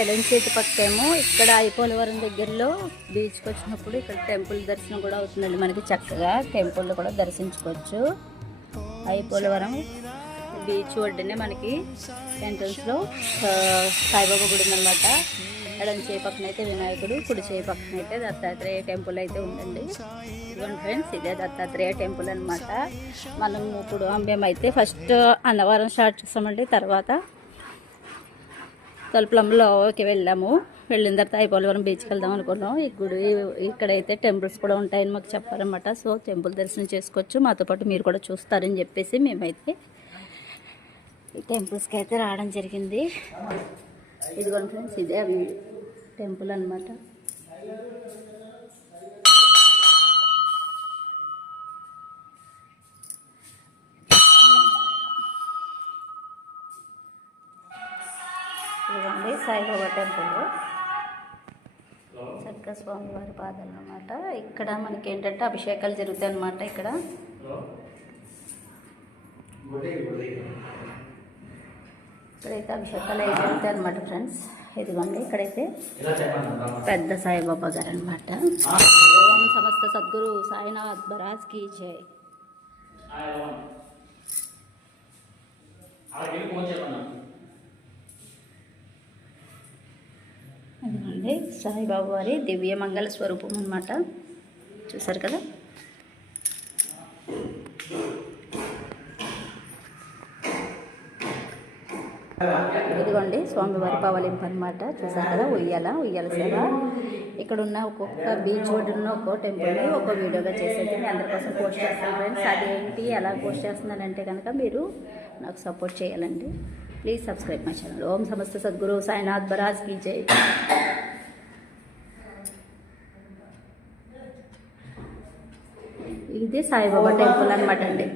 ఎడం చేతి పక్కేమో ఇక్కడ ఐపోలవరం దగ్గరలో బీచ్కి వచ్చినప్పుడు ఇక్కడ టెంపుల్ దర్శనం కూడా అవుతుందండి. మనకి చక్కగా టెంపుల్ కూడా దర్శించుకోవచ్చు. ఐపోలవరం బీచ్ ఒడ్డునే మనకి ఎంట్రన్స్లో సాయిబాబా గుడి ఉందన్నమాట. ఎడం చేయి పక్కన అయితే వినాయకుడు, కుడి చేయి పక్కన అయితే దత్తాత్రేయ టెంపుల్ అయితే ఉందండి. ఇదిగోండి ఫ్రెండ్స్, ఇదే దత్తాత్రేయ టెంపుల్ అనమాట. మనం ఇప్పుడు మేమైతే ఫస్ట్ అన్నవరం స్టార్ట్ చేస్తామండి. తర్వాత తలుపులంలోకి వెళ్ళాము. వెళ్ళిన తర్వాత ఐపోలవరం బీచ్కి వెళ్దాం అనుకున్నాం. ఈ గుడి ఇక్కడైతే టెంపుల్స్ కూడా ఉంటాయని మాకు చెప్పారనమాట. సో టెంపుల్ దర్శనం చేసుకోవచ్చు, మాతో పాటు మీరు కూడా చూస్తారని చెప్పేసి మేమైతే ఈ టెంపుల్స్కి అయితే రావడం జరిగింది. ఇదిగోండి ఫ్రెండ్స్, ఇదే టెంపుల్ అనమాట. ఇదిగోండి సాయిబాబా టెంపుల్, చక్కగా స్వామివారి పాదాలు అన్నమాట. ఇక్కడ మనకి ఏంటంటే అభిషేకాలు జరుగుతాయి అన్నమాట. ఇక్కడైతే అభిషేకాలు అవి జరుగుతాయి అనమాట ఫ్రెండ్స్. ఇదిగోండి ఇక్కడైతే పెద్ద సాయిబాబా గారు అనమాట. ఓం సమస్త సద్గురు సాయినాథ్ మహారాజ్ కీ జై. అదిగోండి సాయిబాబా వారి దివ్య మంగళ స్వరూపం అన్నమాట. చూసారు కదా. ఇదిగోండి స్వామివారి పవలింపు అనమాట. చూసారు కదా. ఉయ్యాల సేవ. ఇక్కడ ఉన్న ఒక్కొక్క బీచ్ ఒడ్డున్న ఒక్కో టెంపుల్ని ఒక వీడియోగా చేసేది నేను అందరి కోసం పోస్ట్ చేస్తాను ఫ్రెండ్స్. అదేంటి ఎలా పోస్ట్ చేస్తున్నానంటే కనుక మీరు నాకు సపోర్ట్ చేయాలండి. Please subscribe my channel. ఓం సమస్త సద్గురు సాయినాథ్ మహారాజ్ కీ జై. ఇది సాయిబాబా టెంపుల్ అనమాట అండి.